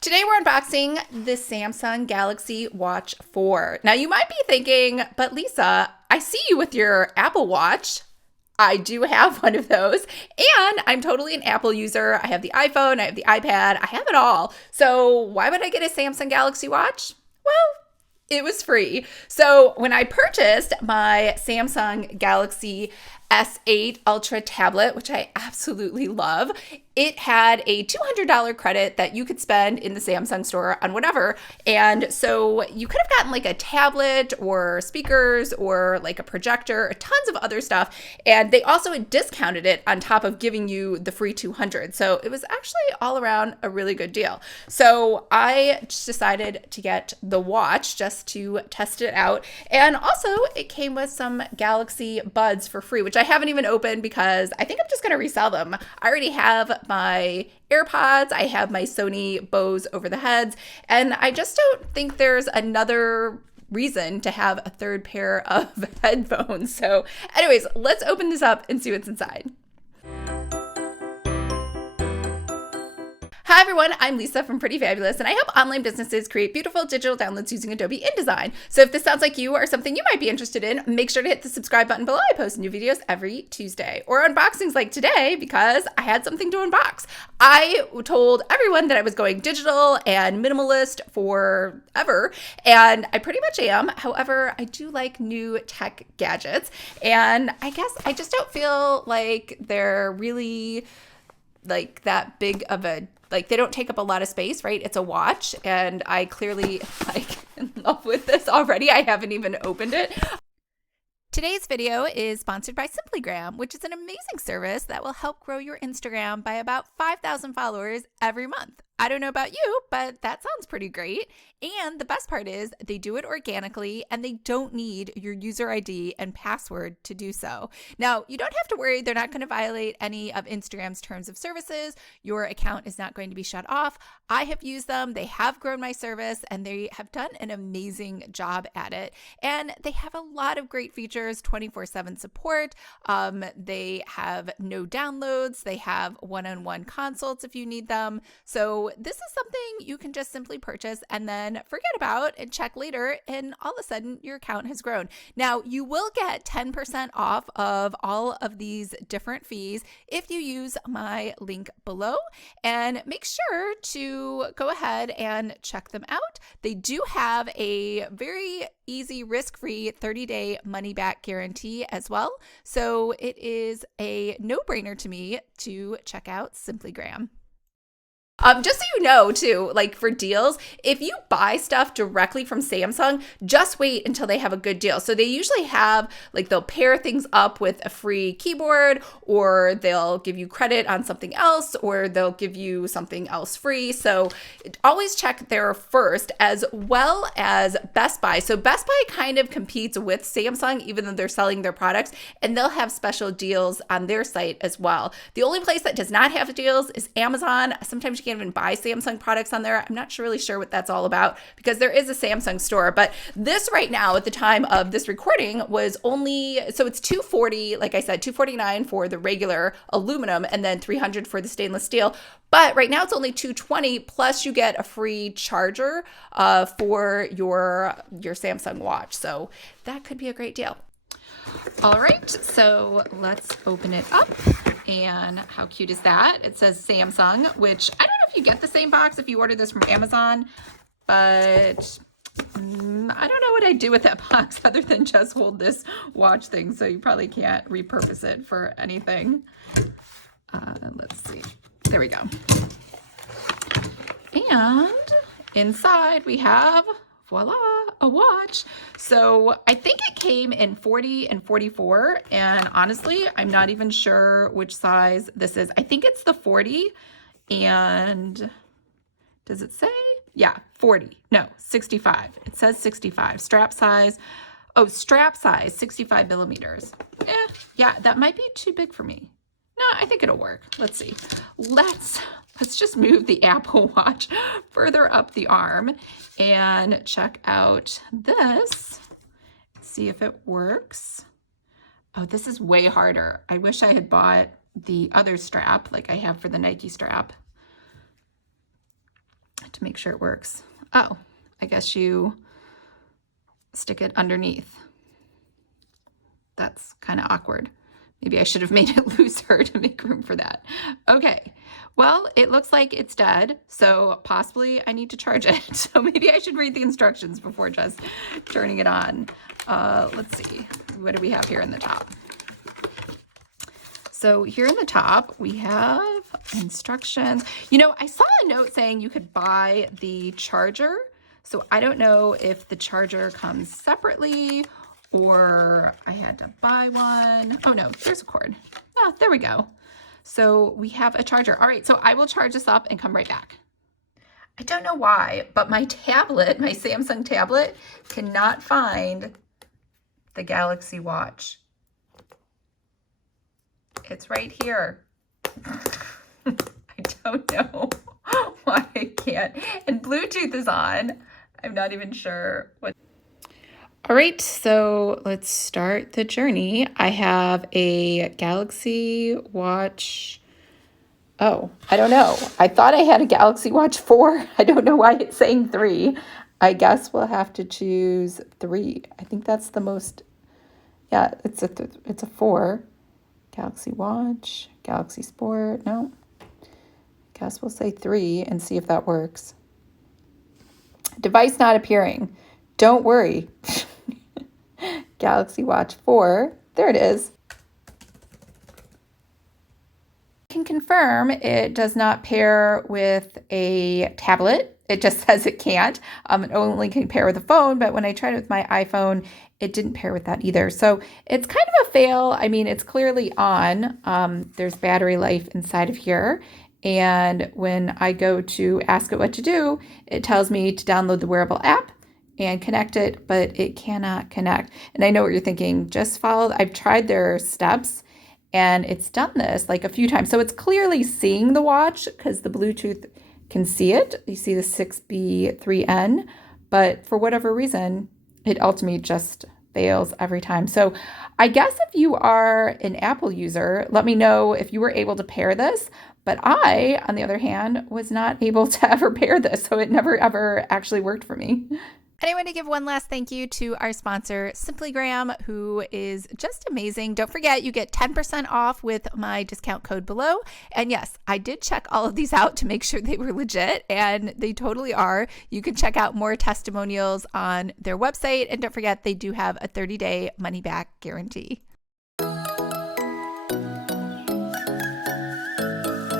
Today we're unboxing the Samsung Galaxy Watch 4. Now you might be thinking, but Lisa, I see you with your Apple Watch. I do have one of those, and I'm totally an Apple user. I have the iPhone, I have the iPad, I have it all. So why would I get a Samsung Galaxy Watch? Well, it was free. So when I purchased my Samsung Galaxy S8 Ultra tablet, which I absolutely love, it had a $200 credit that you could spend in the Samsung store on whatever. And so you could have gotten like a tablet or speakers or like a projector, tons of other stuff. And they also discounted it on top of giving you the free 200. So it was actually all around a really good deal. So I just decided to get the watch just to test it out. And also it came with some Galaxy Buds for free, which I haven't even opened because I think I'm just going to resell them. I already have my AirPods, I have my Sony Bose over the heads, and I just don't think there's another reason to have a third pair of headphones. So anyways, let's open this up and see what's inside. Hi everyone, I'm Lisa from Pretty Fabulous, and I help online businesses create beautiful digital downloads using Adobe InDesign. So if this sounds like you or something you might be interested in, make sure to hit the subscribe button below. I post new videos every Tuesday, or unboxings like today because I had something to unbox. I told everyone that I was going digital and minimalist forever, and I pretty much am. However, I do like new tech gadgets, and I guess I just don't feel like they're really like that big of a they don't take up a lot of space, right? It's a watch, and I clearly in love with this already. I haven't even opened it. Today's video is sponsored by SimplyGram, which is an amazing service that will help grow your Instagram by about 5,000 followers every month. I don't know about you, but that sounds pretty great. And the best part is they do it organically and they don't need your user ID and password to do so. Now, you don't have to worry. They're not going to violate any of Instagram's terms of services. Your account is not going to be shut off. I have used them. They have grown my service and they have done an amazing job at it. And they have a lot of great features, 24/7 support. They have no downloads. They have one-on-one consults if you need them. So this is something you can just simply purchase and then forget about and check later, and all of a sudden your account has grown. Now, you will get 10% off of all of these different fees if you use my link below, and make sure to go ahead and check them out. They do have a very easy, risk-free 30-day money-back guarantee as well. So it is a no-brainer to me to check out SimplyGram. Just so you know, too, like for deals, if you buy stuff directly from Samsung, just wait until they have a good deal. So they usually have, like, they'll pair things up with a free keyboard, or they'll give you credit on something else, or they'll give you something else free. So always check there first, as well as Best Buy. So Best Buy kind of competes with Samsung, even though they're selling their products, and they'll have special deals on their site as well. The only place that does not have deals is Amazon. Sometimes you can't even buy Samsung products on there. I'm not really sure what that's all about because there is a Samsung store, but this right now at the time of this recording was only, so it's $240, like I said, $249 for the regular aluminum and then $300 for the stainless steel. But right now it's only $220, plus you get a free charger for your Samsung watch. So that could be a great deal. All right, so let's open it up. And how cute is that? It says Samsung, which I don't know if you get the same box if you order this from Amazon, but I don't know what I'd do with that box other than just hold this watch thing. So you probably can't repurpose it for anything. Let's see. There we go. And inside we have, voila, a watch. So I think it came in 40 and 44, and honestly, I'm not even sure which size this is. I think it's the 40, and does it say? Yeah, 40. No, 65. It says 65. Strap size. Oh, strap size, 65 millimeters. Yeah, that might be too big for me. No, I think it'll work. Let's see. Let's just move the Apple Watch further up the arm and check out this. See if it works. Oh, this is way harder. I wish I had bought the other strap like I have for the Nike strap. to make sure it works. Oh, I guess you stick it underneath. That's kind of awkward. Maybe I should have made it looser to make room for that. Okay, well, it looks like it's dead, so possibly I need to charge it. So maybe I should read the instructions before just turning it on. Let's see, what do we have here in the top? So here in the top, we have instructions. You know, I saw a note saying you could buy the charger. So I don't know if the charger comes separately or I had to buy one. Oh no, there's a cord. Oh, there we go. So we have a charger. All right, so I will charge this up and come right back. I don't know why, but my tablet, my Samsung tablet, cannot find the Galaxy Watch. It's right here. I don't know why I can't. And Bluetooth is on. I'm not even sure what. All right, so let's start the journey. I have a Galaxy Watch. Oh, I don't know. I thought I had a Galaxy Watch 4. I don't know why it's saying 3. I guess we'll have to choose 3. I think that's the most. Yeah, it's a 4. Galaxy Watch, Galaxy Sport. No. Guess we'll say 3 and see if that works. Device not appearing. Don't worry. Galaxy Watch 4. There it is. I can confirm it does not pair with a tablet. It just says it can't. It only can pair with a phone, but when I tried it with my iPhone, it didn't pair with that either. So it's kind of a fail. I mean, it's clearly on. There's battery life inside of here. And when I go to ask it what to do, it tells me to download the wearable app and connect it, but it cannot connect. And I know what you're thinking, just follow. I've tried their steps and it's done this like a few times. So it's clearly seeing the watch because the Bluetooth can see it. You see the 6B3N, but for whatever reason, it ultimately just fails every time. So I guess if you are an Apple user, let me know if you were able to pair this. But I, on the other hand, was not able to ever pair this. So it never, ever actually worked for me. And I want to give one last thank you to our sponsor, SimplyGram, who is just amazing. Don't forget, you get 10% off with my discount code below. And yes, I did check all of these out to make sure they were legit, and they totally are. You can check out more testimonials on their website. And don't forget, they do have a 30-day money-back guarantee.